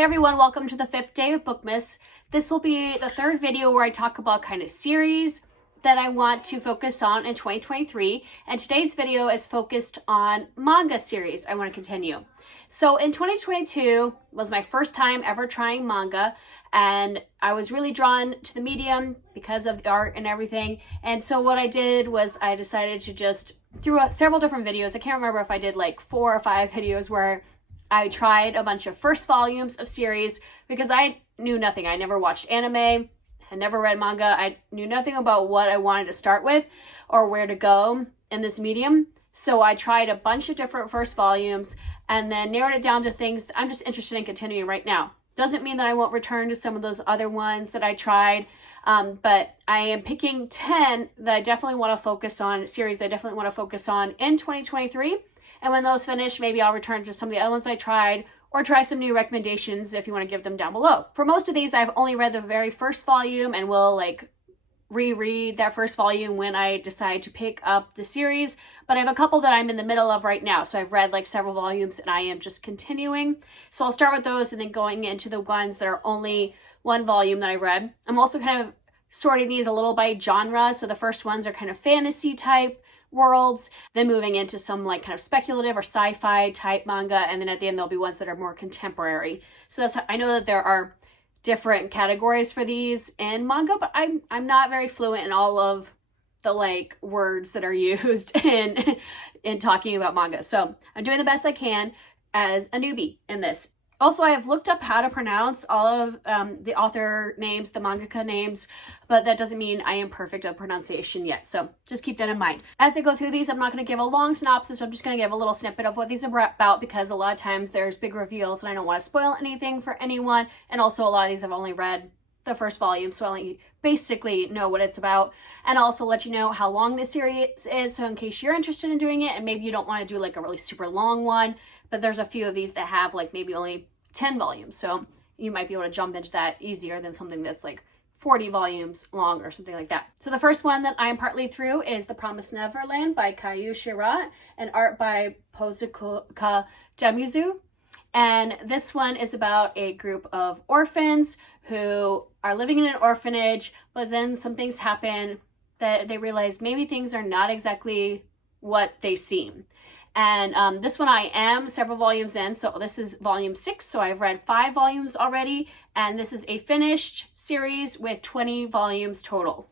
Hey everyone, welcome to the 5th day of Bookmas. This will be the third video where I talk about kind of series that I want to focus on in 2023. And today's video is focused on manga series I want to continue. So in 2022 was my first time ever trying manga, and I was really drawn to the medium because of the art and everything. And so what I did was I decided to just do several different videos. I can't remember if I did like 4 or 5 videos where I tried a bunch of first volumes of series because I knew nothing. I never watched anime, had never read manga. I knew nothing about what I wanted to start with or where to go in this medium. So I tried a bunch of different first volumes and then narrowed it down to things that I'm just interested in continuing right now. Doesn't mean that I won't return to some of those other ones that I tried, but I am picking 10 that I definitely want to focus on, series that I definitely want to focus on in 2023. And when those finish, maybe I'll return to some of the other ones I tried or try some new recommendations if you want to give them down below. For most of these, I've only read the very first volume and will reread that first volume when I decide to pick up the series. But I have a couple that I'm in the middle of right now. So I've read several volumes and I am just continuing. So I'll start with those and then going into the ones that are only one volume that I read. I'm also kind of sorting these a little by genre. So the first ones are kind of fantasy type worlds, then moving into some kind of speculative or sci-fi type manga, and then at the end there'll be ones that are more contemporary. So that's I know that there are different categories for these in manga, but I'm not very fluent in all of the words that are used in talking about manga. So I'm doing the best I can as a newbie in this. Also, I have looked up how to pronounce all of the author names, the mangaka names, but that doesn't mean I am perfect at pronunciation yet. So just keep that in mind. As I go through these, I'm not going to give a long synopsis. I'm just going to give a little snippet of what these are about because a lot of times there's big reveals and I don't want to spoil anything for anyone. And also a lot of these I've only read the first volume, so I only basically know what it's about. And I'll also let you know how long this series is, so in case you're interested in doing it and maybe you don't want to do a really super long one, but there's a few of these that have maybe only 10 volumes, so you might be able to jump into that easier than something that's 40 volumes long or something like that. So the first one that I am partly through is The Promised Neverland by Kayu Shira and art by Pozuka Demizu. And this one is about a group of orphans who are living in an orphanage, but then some things happen that they realize maybe things are not exactly what they seem. And this one I am several volumes in, so this is volume 6, so I've read 5 volumes already, and this is a finished series with 20 volumes total.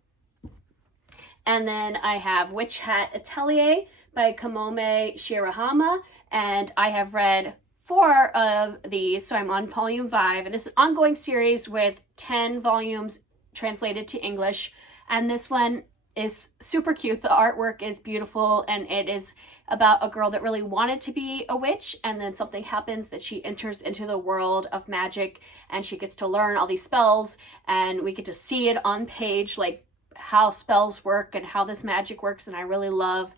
And then I have Witch Hat Atelier by Kamome Shirahama, and I have read 4 of these, so I'm on volume 5, and this is an ongoing series with 10 volumes translated to English, and this one is super cute. The artwork is beautiful, and it is about a girl that really wanted to be a witch, and then something happens that she enters into the world of magic, and she gets to learn all these spells, and we get to see it on page, how spells work and how this magic works, and I really love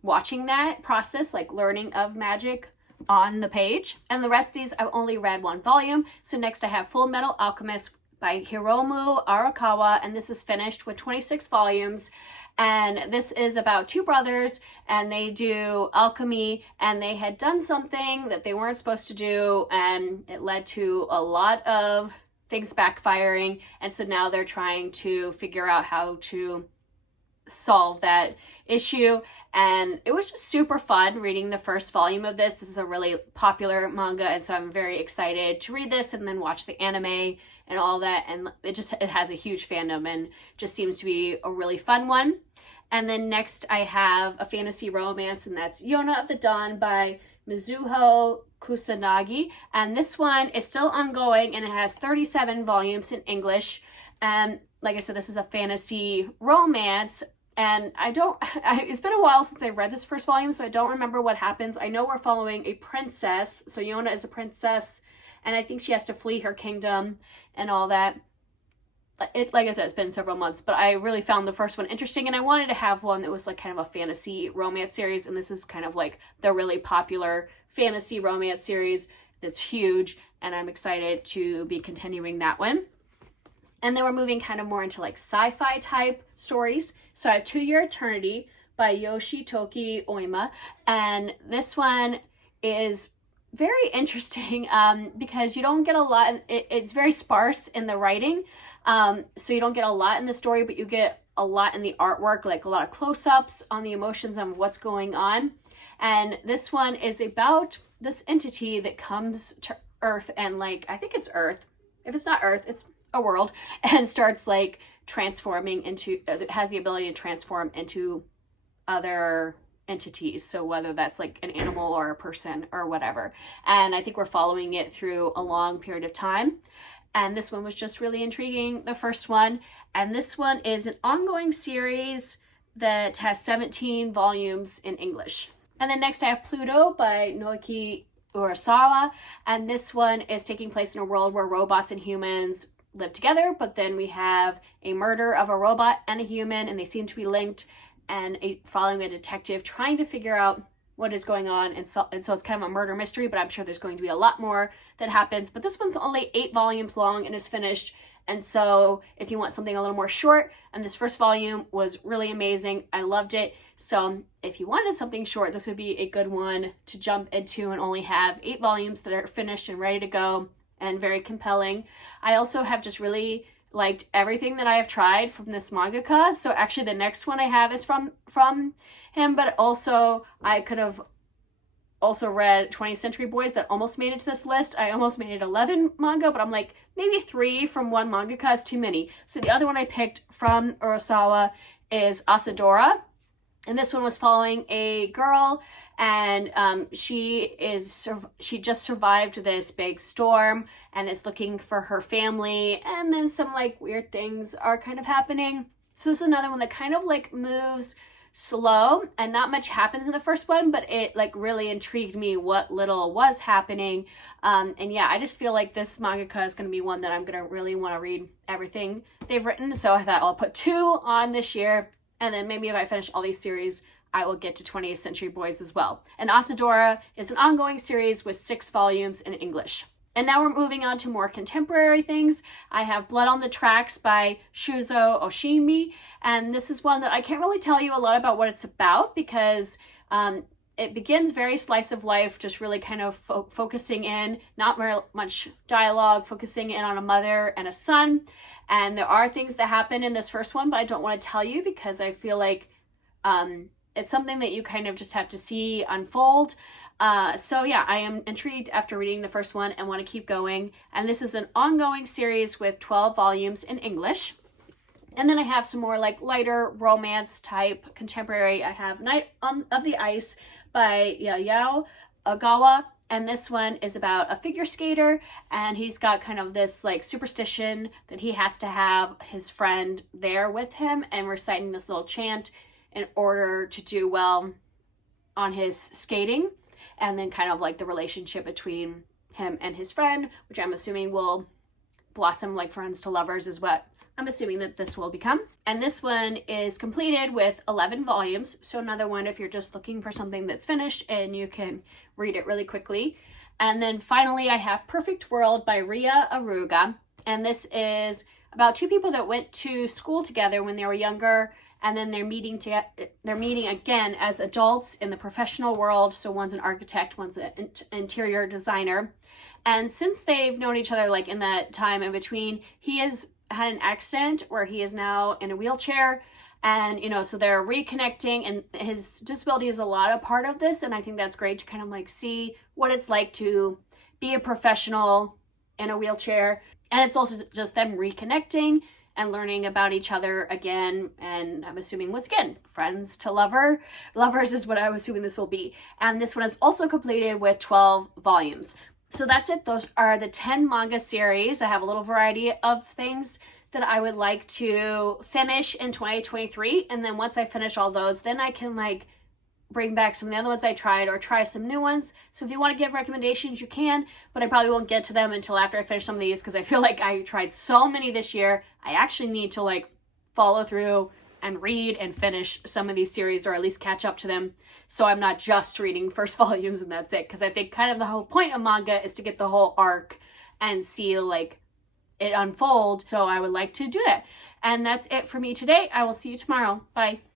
watching that process, learning of magic on the page. And the rest of these, I've only read 1 volume. So next I have Full Metal Alchemist by Hiromu Arakawa, and this is finished with 26 volumes. And this is about 2 brothers, and they do alchemy, and they had done something that they weren't supposed to do, and it led to a lot of things backfiring. And so now they're trying to figure out how to solve that issue, and it was just super fun reading the first volume of this. This is a really popular manga, and so I'm very excited to read this and then watch the anime and all that, and it has a huge fandom and just seems to be a really fun one. And then next I have a fantasy romance, and that's Yona of the Dawn by Mizuho Kusanagi, and this one is still ongoing and it has 37 volumes in English. And like I said, this is a fantasy romance, and it's been a while since I read this first volume, so I don't remember what happens. I know we're following a princess, so Yona is a princess, and I think she has to flee her kingdom and all that. Like I said, it's been several months, but I really found the first one interesting, and I wanted to have one that was kind of a fantasy romance series, and this is kind of the really popular fantasy romance series that's huge, and I'm excited to be continuing that one. And then we're moving kind of more into sci-fi type stories. So I have 2 Year Eternity by Yoshitoki Oima, and this one is very interesting because you don't get a lot. It's very sparse in the writing, so you don't get a lot in the story, but you get a lot in the artwork, like a lot of close-ups on the emotions of what's going on. And this one is about this entity that comes to Earth, and like, I think it's Earth. If it's not Earth, it's a world, and starts like transforming into, has the ability to transform into other entities. So whether that's like an animal or a person or whatever. And I think we're following it through a long period of time. And this one was just really intriguing, the first one. And this one is an ongoing series that has 17 volumes in English. And then next I have Pluto by Naoki Urasawa. And this one is taking place in a world where robots and humans live together, but then we have a murder of a robot and a human, and they seem to be linked, and following a detective trying to figure out what is going on. And so it's kind of a murder mystery, but I'm sure there's going to be a lot more that happens. But this one's only 8 volumes long and is finished. And so if you want something a little more short, and this first volume was really amazing, I loved it. So if you wanted something short, this would be a good one to jump into and only have 8 volumes that are finished and ready to go and very compelling. I also have just really liked everything that I have tried from this mangaka. So actually the next one I have is from him, but also I could have also read 20th Century Boys that almost made it to this list. I almost made it 11 manga, but I'm like, maybe 3 from one mangaka is too many. So the other one I picked from Urasawa is Asadora. And this one was following a girl, and she just survived this big storm and is looking for her family, and then some like weird things are kind of happening. So this is another one that kind of like moves slow, and not much happens in the first one, but it like really intrigued me what little was happening. And yeah, I just feel like this mangaka is going to be one that I'm going to really want to read everything they've written. So I thought I'll put 2 on this year. And then maybe if I finish all these series, I will get to 20th Century Boys as well. And Asadora is an ongoing series with 6 volumes in English. And now we're moving on to more contemporary things. I have Blood on the Tracks by Shuzo Oshimi. And this is one that I can't really tell you a lot about what it's about, because it begins very slice of life, just really kind of focusing in, not very much dialogue, focusing in on a mother and a son. And there are things that happen in this first one, but I don't want to tell you because I feel like it's something that you kind of just have to see unfold. So yeah, I am intrigued after reading the first one and want to keep going. And this is an ongoing series with 12 volumes in English. And then I have some more like lighter romance type contemporary. I have Night of the Ice by Yayao Agawa. And this one is about a figure skater, and he's got kind of this like superstition that he has to have his friend there with him and reciting this little chant in order to do well on his skating. And then kind of like the relationship between him and his friend, which I'm assuming will blossom like friends to lovers, is what I'm assuming that this will become. And this one is completed with 11 volumes. So another one if you're just looking for something that's finished and you can read it really quickly. And then finally I have Perfect World by Ria Aruga. And this is about 2 people that went to school together when they were younger, and then they're meeting again as adults in the professional world. So one's an architect, one's an interior designer. And since they've known each other like in that time in between, he has had an accident where he is now in a wheelchair, and so they're reconnecting, and his disability is a lot of part of this, and I think that's great to kind of like see what it's like to be a professional in a wheelchair. And it's also just them reconnecting and learning about each other again, and I'm assuming once again friends to lovers is what I'm assuming this will be. And this one is also completed with 12 volumes. So that's it. Those are the 10 manga series. I have a little variety of things that I would like to finish in 2023. And then once I finish all those, then I can like bring back some of the other ones I tried or try some new ones. So if you want to give recommendations, you can, but I probably won't get to them until after I finish some of these, because I feel like I tried so many this year. I actually need to like follow through and read and finish some of these series, or at least catch up to them, so I'm not just reading first volumes and that's it. Because I think kind of the whole point of manga is to get the whole arc and see like it unfold. So I would like to do that. And that's it for me today. I will see you tomorrow. Bye.